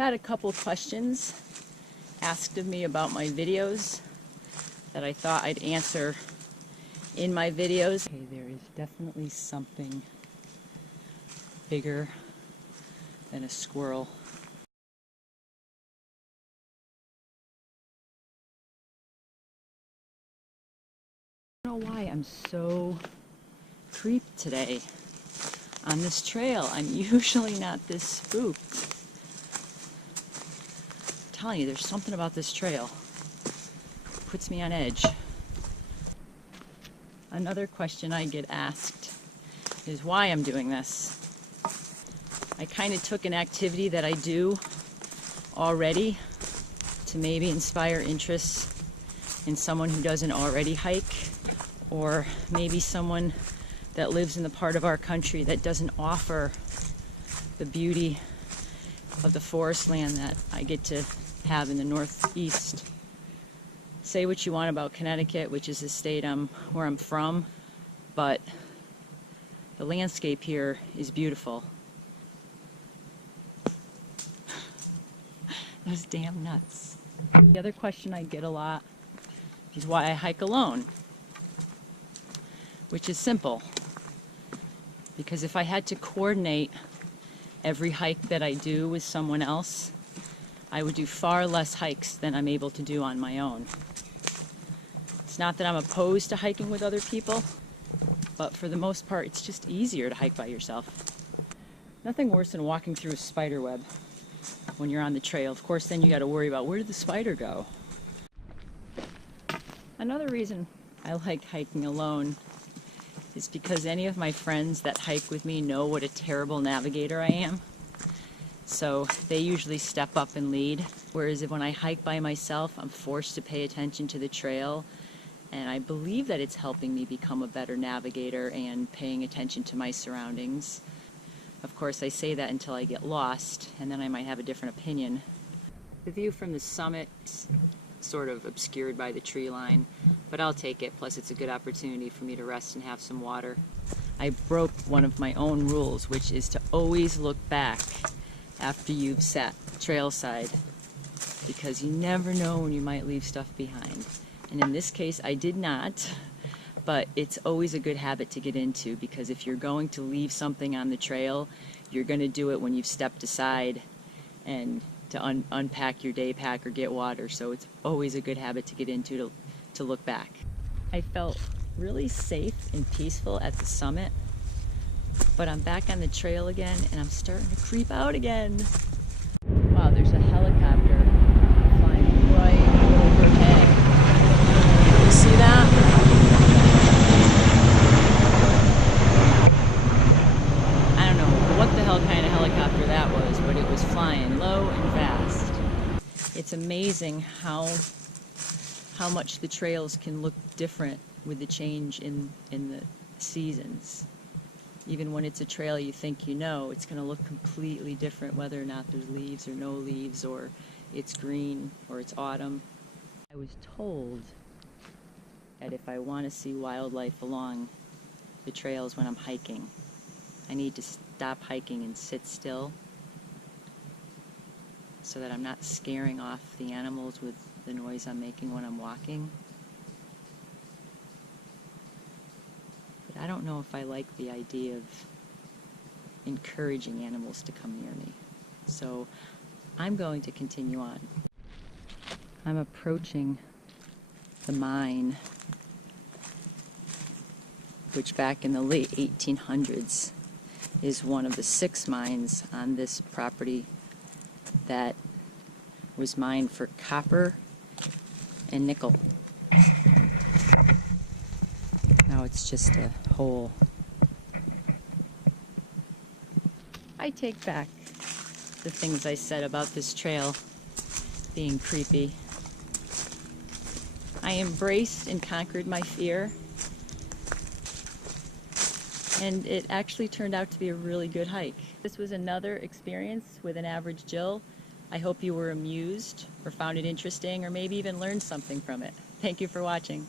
Had a couple questions asked of me about my videos that I thought I'd answer in my videos. Okay, there is definitely something bigger than a squirrel. I don't know why I'm so creeped today on this trail. I'm usually not this spooked. I'm telling you, there's something about this trail. Puts me on edge. Another question I get asked is why I'm doing this. I kind of took an activity that I do already to maybe inspire interest in someone who doesn't already hike, or maybe someone that lives in the part of our country that doesn't offer the beauty of the forest land that I get to have in the Northeast. Say what you want about Connecticut, which is the state where I'm from, but the landscape here is beautiful. Those damn nuts. The other question I get a lot is why I hike alone, which is simple. Because if I had to coordinate every hike that I do with someone else, I would do far less hikes than I'm able to do on my own. It's not that I'm opposed to hiking with other people, but for the most part, it's just easier to hike by yourself. Nothing worse than walking through a spider web when you're on the trail. Of course, then you got to worry about where did the spider go? Another reason I like hiking alone is because any of my friends that hike with me know what a terrible navigator I am. So they usually step up and lead. Whereas when I hike by myself, I'm forced to pay attention to the trail. And I believe that it's helping me become a better navigator and paying attention to my surroundings. Of course, I say that until I get lost, and then I might have a different opinion. The view from the summit is sort of obscured by the tree line, but I'll take it. Plus, it's a good opportunity for me to rest and have some water. I broke one of my own rules, which is to always look back after you've sat trailside, because you never know when you might leave stuff behind. And in this case, I did not. But it's always a good habit to get into, because if you're going to leave something on the trail, you're going to do it when you've stepped aside and to unpack your day pack or get water. So it's always a good habit to get into to look back. I felt really safe and peaceful at the summit, but I'm back on the trail again and I'm starting to creep out again. Wow, there's a helicopter flying right overhead. You see that? What the hell kind of helicopter that was, but it was flying low and fast. It's amazing how much the trails can look different with the change in the seasons. Even when it's a trail you think you know, it's going to look completely different whether or not there's leaves or no leaves, or it's green or it's autumn. I was told that if I want to see wildlife along the trails when I'm hiking, I need to stop hiking and sit still so that I'm not scaring off the animals with the noise I'm making when I'm walking. But I don't know if I like the idea of encouraging animals to come near me. So I'm going to continue on. I'm approaching the mine, which back in the late 1800s is one of the 6 mines on this property that was mined for copper and nickel. Now it's just a hole. I take back the things I said about this trail being creepy. I embraced and conquered my fear, and it actually turned out to be a really good hike. This was another experience with an average Jill. I hope you were amused or found it interesting or maybe even learned something from it. Thank you for watching.